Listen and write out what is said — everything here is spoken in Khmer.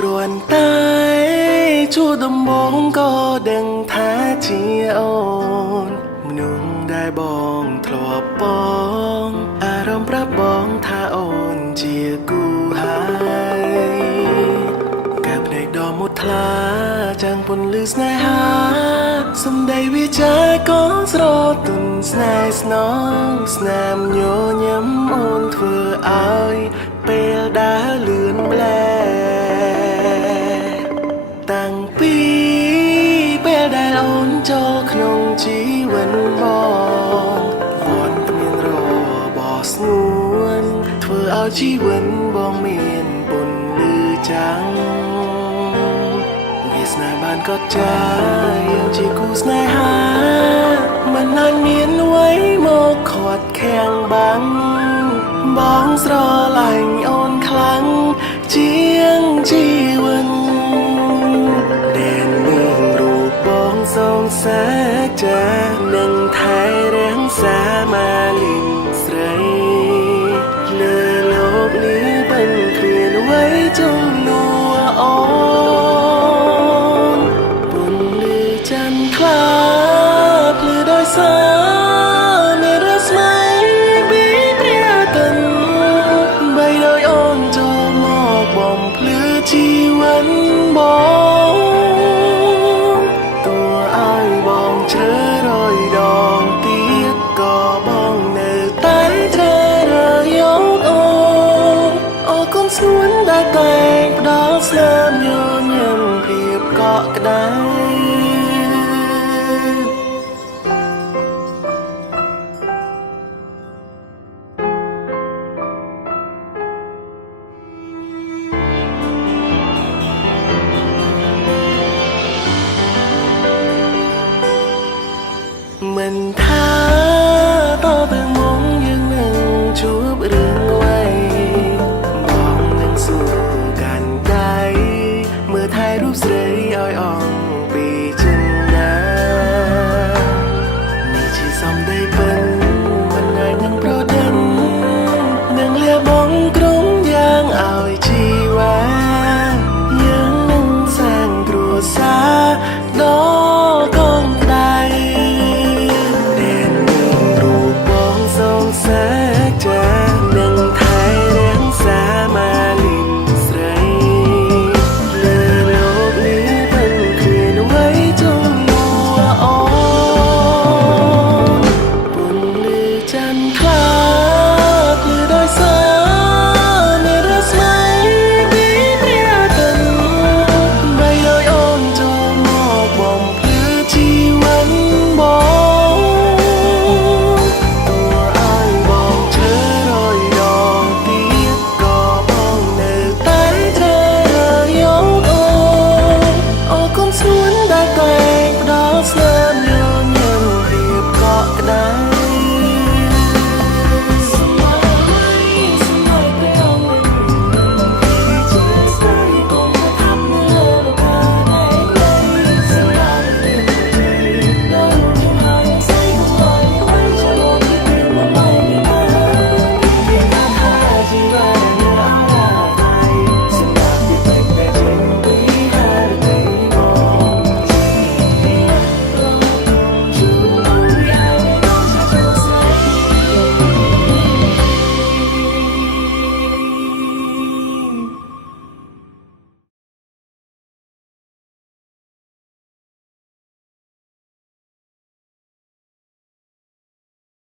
គ្រាន់តែជួដំបងក៏ដឹងថាជាអូនមនុស្សដែលបងធ្លាប់បងអារម្មណ៍ប្រាប់បងថាអូនជាគូហើយកាបភ្នែកដ៏មុតថ្លាចាំងពន្លឺស្នេហាសំដីវាចាក៏ស្រទន់ស្នេហ៍ស្នងស្នាមញញឹមអូនធ្វើឲ្យពេលដើរលឿនម្លែតាំងពីពេលដែលអូនចូលក្នុងជីវិតបងវ័នគ្មានរបបស្ងួនធ្វើឲ្យជីវិតបងមានពន្លឺចាំងវាសនាបានកត់ចាយើងជាគូស្នេហាមិនអាចមានអ្វីមកខាត់ខាំងបាំងបងស្រឡាញ់អូនខ្លាំងជាងជីវិតដែលមានរូបបងសងសាចានឹងថែរាំងសាមាលីងស្រីលើលោកនេះមិនគ្មានអ្វីជំនួសអូនពន្លឺច័ន្ទខ្លាភ្លឺដោយសារមានរស្មីពីព្រះទន្ទបីដោយអូនចូលមកបំភ្លឺជីវិតបង